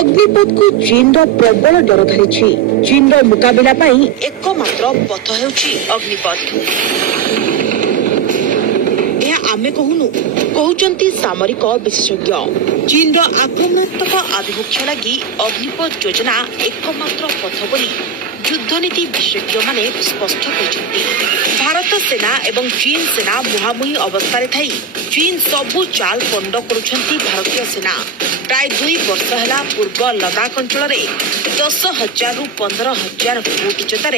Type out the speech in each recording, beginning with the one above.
अग्निपथ को चीन प्रबल डर धरी चीन मुकाबला एकमात्र पथ हेउछि अग्निपथ। आमे कहूचंती सामरिक विशेषज्ञ चीन आक्रमणात्मक आभिमुख्य लगी अग्निपथ योजना एकमात्र पथ बोली युद्धनीति विशेषज्ञ माने स्पष्ट कहते। भारत सेना एवं चीन सेना मुहामुही अवस्था थी चीन सबू चाल पंड करुछंती भारतीय सेना। प्राय 2 वर्ष है पूर्व लदाख अंचल 10,000 रु 15,000 फुट उच्चतार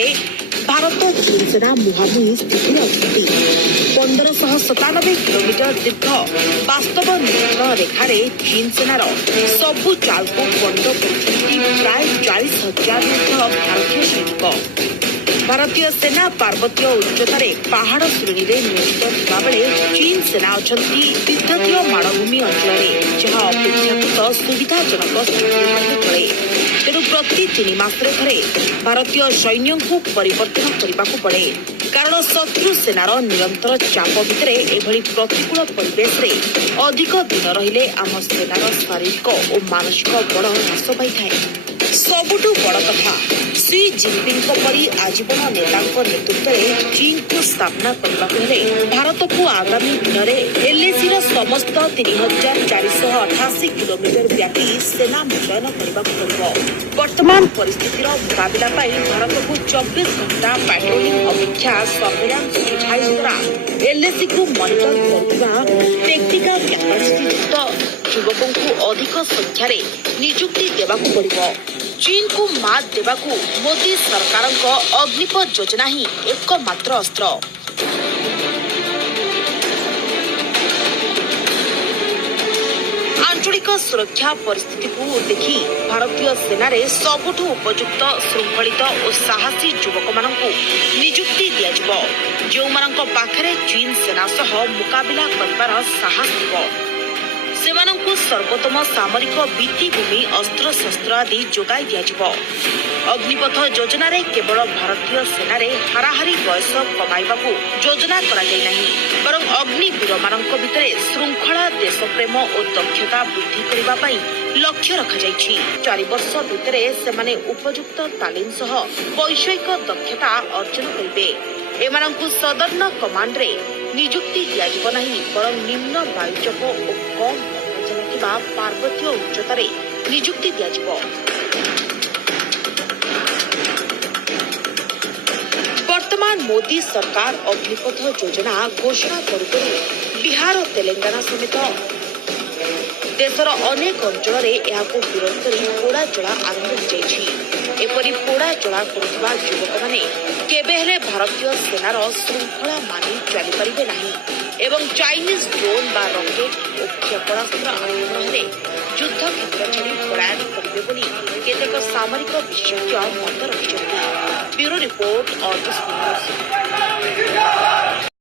भारत चीन सेना मुहामुही स्थिति अच्छी। 1597 किलोमीटर दीर्घ वास्तव नियंत्रण रेखार चीन सेनार सबू चाल को पंड करुछंती प्राय 40,000 भारतीय सैनिक। भारतीय सेना पार्वतीय उच्चतार पहाड़ श्रेणी में नियोजित था बेले चीन सेना अछंती तीर्थकीय माणभूमि अंचल जहाँ अपेक्षाकृत सुविधाजनक स्थिति चले। तेणु प्रति 3 मासरे थरे भारतीय सैन्य को परिवर्तन करने पड़े कारण शत्रु सेनार निरंतर चाप भितर एभली प्रतिकूल परिवेश रे अधिक दिन रहिले आम सेनार शारीरिक और मानसिक बड़ ह्रास पाई थाए। सबुठु बड़ कथा श्री जिनपिंग परी आजीवन नेता नेतृत्व में चीन को स्थापना करने भारत को आगामी दिन में एलएसी समस्त 3,488 किलोमीटर व्यापी सेना मुतयन करने वर्तमान परिस्थितिर मुकाबला भारत को 24 घंटा पेट्रोलिंग अपेक्षा सर्वेलांस डिवाइस द्वारा एलएसी को मॉनिटर करथिबा टेक्निकल कैपेसिटी युक्त युवकों को अधिक संख्यार नियुक्ति देबाकू पड़िबो। चीन को मात देबाकू मोदी सरकार अग्निपथ योजना ही एकमात्र अस्त्र। आंचलिक सुरक्षा परिस्थिति को देखि भारतीय सेना सबुठु उपयुक्त श्रृंखलित और साहसी युवक मानक नियुक्ति दिया जो पाखरे चीन सेना सह मुकाबला करिबार साहस थिबो। सेमानंकु सर्वोत्तम सामरिक भित्तिभूमि अस्त्र शस्त्र आदि जोगाई दिया। अग्निपथ योजना रे केवल भारतीय सेना रे हाराहारी बयस कमाइबाकू योजना करा जाय नाही बरं अग्निवीर मानक भितरे श्रृंखला देशप्रेम और दक्षता वृद्धि करबा पई लक्ष्य रखा जायछि। 4 वर्ष भितरे सेमाने उपयुक्त तालीम सह वैषयिक दक्षता अर्जन करिबे। एमानंकु सदर्न कमांड रे नियुक्ति दिया नहीं बरं निम्न वायुचाप और कम अम्लजान थिबा पार्वतीय उच्चतार नियुक्ति दिया। वर्तमान मोदी सरकार अग्निपथ योजना घोषणा करू बिहार और तेलंगाना समेत देशर अनेक अंचल विरोध कर पोड़ा जला आरंभ हो एपरी पोड़ा जला करुवा युवक माने केबे हेले भारतीय सेनार श्रृंखला मानि चली परिबे नाही एवं चाइनीज ड्रोन बा रॉकेट और क्षेपणास्त्र आक्रमण हेले युद्ध क्षेत्र छाड़ी पलायन करिबे बोली केतेक सामरिक विशेषज्ञ मत रखिछन्ति। ब्यूरो रिपोर्ट और